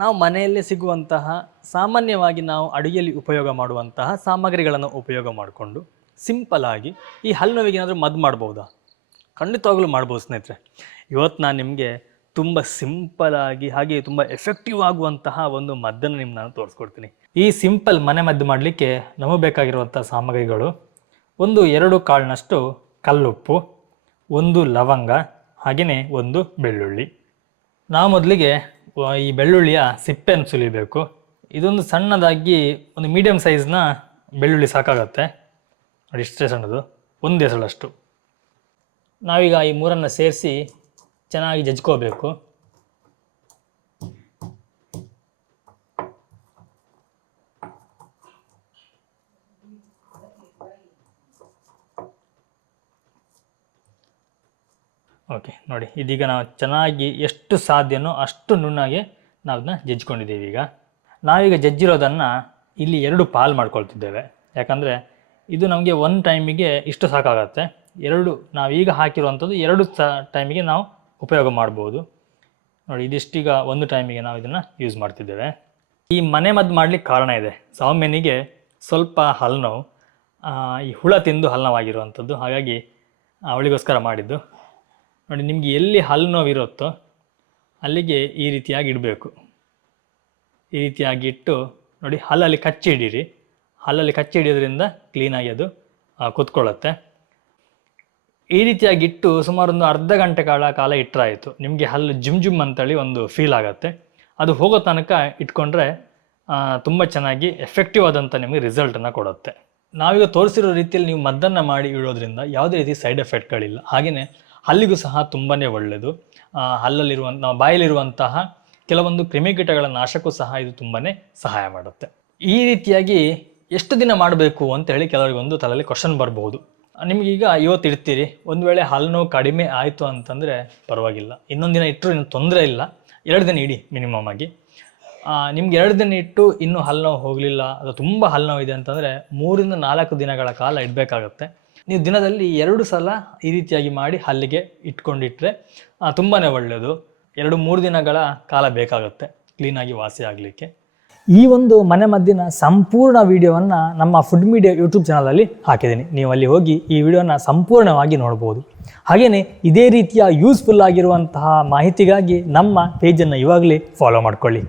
ನಾವು ಮನೆಯಲ್ಲೇ ಸಿಗುವಂತಹ ಸಾಮಾನ್ಯವಾಗಿ ನಾವು ಅಡುಗೆಯಲ್ಲಿ ಉಪಯೋಗ ಮಾಡುವಂತಹ ಸಾಮಗ್ರಿಗಳನ್ನು ಉಪಯೋಗ ಮಾಡಿಕೊಂಡು ಸಿಂಪಲ್ ಆಗಿ ಈ ಹಲ್ಲು ನೋವಿಗೆ ಏನಾದರೂ ಮದ್ದು ಮಾಡ್ಬೋದಾ? ಖಂಡಿತವಾಗ್ಲೂ ಮಾಡ್ಬೋದು ಸ್ನೇಹಿತರೆ. ಇವತ್ತು ನಾನು ನಿಮಗೆ ತುಂಬ ಸಿಂಪಲ್ ಆಗಿ ಹಾಗೆ ತುಂಬ ಎಫೆಕ್ಟಿವ್ ಆಗುವಂತಹ ಒಂದು ಮದ್ದನ್ನು ನಿಮ್ಗೆ ನಾನು ತೋರಿಸ್ಕೊಡ್ತೀನಿ. ಈ ಸಿಂಪಲ್ ಮನೆ ಮದ್ದು ಮಾಡಲಿಕ್ಕೆ ನಮಗೆ ಬೇಕಾಗಿರುವಂಥ ಸಾಮಗ್ರಿಗಳು: 1-2 ಕಾಳಿನಷ್ಟು ಕಲ್ಲುಪ್ಪು, 1 ಲವಂಗ, ಹಾಗೆಯೇ 1 ಬೆಳ್ಳುಳ್ಳಿ. ನಾವು ಮೊದಲಿಗೆ ಈ ಬೆಳ್ಳುಳ್ಳಿಯ ಸಿಪ್ಪೆಯನ್ನು ಸುಲಿಬೇಕು. ಇದೊಂದು ಸಣ್ಣದಾಗಿ ಒಂದು ಮೀಡಿಯಮ್ ಸೈಜ್ನ ಬೆಳ್ಳುಳ್ಳಿ ಸಾಕಾಗತ್ತೆ ನೋಡಿ, ಇಷ್ಟೇ ಸಣ್ಣದು, 1 ಎಸಳಷ್ಟು. ನಾವೀಗ ಈ ಮೂರನ್ನು ಸೇರಿಸಿ ಚೆನ್ನಾಗಿ ಜಜ್ಕೋಬೇಕು. ಓಕೆ ನೋಡಿ, ಇದೀಗ ನಾವು ಚೆನ್ನಾಗಿ ಎಷ್ಟು ಸಾಧ್ಯನೋ ಅಷ್ಟು ನುಣ್ಣಗೆ ನಾವು ಅದನ್ನ ಜಜ್ಕೊಂಡಿದ್ದೀವಿ. ನಾವೀಗ ಜಜ್ಜಿರೋದನ್ನು ಇಲ್ಲಿ 2 ಪಾಲು ಮಾಡ್ಕೊಳ್ತಿದ್ದೇವೆ. ಯಾಕಂದರೆ ಇದು ನಮಗೆ 1 ಟೈಮಿಗೆ ಇಷ್ಟು ಸಾಕಾಗತ್ತೆ. 2 ನಾವೀಗ ಹಾಕಿರುವಂಥದ್ದು 2 ಟೈಮಿಗೆ ನಾವು ಉಪಯೋಗ ಮಾಡ್ಬೋದು ನೋಡಿ. ಇದಿಷ್ಟೀಗ 1 ಟೈಮಿಗೆ ನಾವು ಇದನ್ನು ಯೂಸ್ ಮಾಡ್ತಿದ್ದೇವೆ. ಈ ಮನೆ ಮದ್ದು ಮಾಡಲಿಕ್ಕೆ ಕಾರಣ ಇದೆ. ಸೌಮ್ಯನಿಗೆ ಸ್ವಲ್ಪ ಹಲ್ಲು ನೋವು, ಈ ಹುಳ ತಿಂದು ಹಲ್ಲು ನೋವಾಗಿರುವಂಥದ್ದು, ಹಾಗಾಗಿ ಅವಳಿಗೋಸ್ಕರ ಮಾಡಿದ್ದು ನೋಡಿ. ನಿಮಗೆ ಎಲ್ಲಿ ಹಲ್ಲು ನೋವು ಇರುತ್ತೋ ಅಲ್ಲಿಗೆ ಈ ರೀತಿಯಾಗಿ ಇಡಬೇಕು. ಈ ರೀತಿಯಾಗಿ ಇಟ್ಟು ನೋಡಿ, ಹಲ್ಲಲ್ಲಿ ಕಚ್ಚಿ ಹಿಡೀರಿ. ಹಲ್ಲಲ್ಲಿ ಕಚ್ಚಿ ಹಿಡಿಯೋದ್ರಿಂದ ಕ್ಲೀನಾಗಿ ಅದು ಕೂತ್ಕೊಳ್ಳುತ್ತೆ. ಈ ರೀತಿಯಾಗಿ ಇಟ್ಟು ಸುಮಾರು ಒಂದು ಅರ್ಧ ಗಂಟೆ ಕಾಲ ಇಟ್ಟರಾಯಿತು. ನಿಮಗೆ ಹಲ್ಲು ಜುಮ್ ಅಂತೇಳಿ ಒಂದು ಫೀಲ್ ಆಗುತ್ತೆ. ಅದು ಹೋಗೋ ತನಕ ಇಟ್ಕೊಂಡ್ರೆ ತುಂಬ ಚೆನ್ನಾಗಿ ಎಫೆಕ್ಟಿವ್ ಆದಂಥ ನಿಮಗೆ ರಿಸಲ್ಟನ್ನು ಕೊಡುತ್ತೆ. ನಾವೀಗ ತೋರಿಸಿರೋ ರೀತಿಯಲ್ಲಿ ನೀವು ಮದ್ದನ್ನು ಮಾಡಿ ಇಡೋದ್ರಿಂದ ಯಾವುದೇ ರೀತಿ ಸೈಡ್ ಎಫೆಕ್ಟ್ಗಳಿಲ್ಲ. ಹಾಗೆಯೇ ಹಲ್ಲಿಗೂ ಸಹ ತುಂಬಾ ಒಳ್ಳೆಯದು. ನಾವು ಬಾಯಲ್ಲಿರುವಂತಹ ಕೆಲವೊಂದು ಕ್ರಿಮಿಕೀಟಗಳ ನಾಶಕ್ಕೂ ಸಹ ಇದು ತುಂಬಾ ಸಹಾಯ ಮಾಡುತ್ತೆ. ಈ ರೀತಿಯಾಗಿ ಎಷ್ಟು ದಿನ ಮಾಡಬೇಕು ಅಂತೇಳಿ ಕೆಲವರಿಗೊಂದು ತಲೆಯಲ್ಲಿ ಕ್ವಶನ್ ಬರ್ಬೋದು. ನಿಮಗೀಗ ಇವತ್ತು ಇಡ್ತೀರಿ, ಒಂದು ವೇಳೆ ಹಲ್ಲು ನೋವು ಕಡಿಮೆ ಆಯಿತು ಅಂತಂದರೆ ಪರವಾಗಿಲ್ಲ, ಇನ್ನೊಂದು ದಿನ ಇಟ್ಟರು ಇನ್ನೂ ತೊಂದರೆ ಇಲ್ಲ. 2 ದಿನ ಇಡಿ ಮಿನಿಮಮ್ ಆಗಿ. ನಿಮ್ಗೆ 2 ದಿನ ಇಟ್ಟು ಇನ್ನೂ ಹಲ್ಲು ನೋವು ಹೋಗಲಿಲ್ಲ, ಅದು ತುಂಬ ಹಲ್ಲು ನೋವು ಇದೆ ಅಂತಂದರೆ 3-4 ದಿನಗಳ ಕಾಲ ಇಡಬೇಕಾಗತ್ತೆ. ನೀವು ದಿನದಲ್ಲಿ 2 ಸಲ ಈ ರೀತಿಯಾಗಿ ಮಾಡಿ ಹಲ್ಲಿಗೆ ಇಟ್ಕೊಂಡಿಟ್ರೆ ತುಂಬಾ ಒಳ್ಳೆಯದು. 2-3 ದಿನಗಳ ಕಾಲ ಬೇಕಾಗುತ್ತೆ ಕ್ಲೀನಾಗಿ ವಾಸಿ ಆಗಲಿಕ್ಕೆ. ಈ ಒಂದು ಮನೆ ಮದ್ದಿನ ಸಂಪೂರ್ಣ ವಿಡಿಯೋವನ್ನು ನಮ್ಮ ಫುಡ್ ಮೀಡಿಯಾ ಯೂಟ್ಯೂಬ್ ಚಾನಲಲ್ಲಿ ಹಾಕಿದ್ದೀನಿ. ನೀವು ಅಲ್ಲಿ ಹೋಗಿ ಈ ವಿಡಿಯೋನ ಸಂಪೂರ್ಣವಾಗಿ ನೋಡ್ಬೋದು. ಹಾಗೆಯೇ ಇದೇ ರೀತಿಯ ಯೂಸ್ಫುಲ್ ಆಗಿರುವಂತಹ ಮಾಹಿತಿಗಾಗಿ ನಮ್ಮ ಪೇಜನ್ನು ಇವಾಗಲೇ ಫಾಲೋ ಮಾಡ್ಕೊಳ್ಳಿ.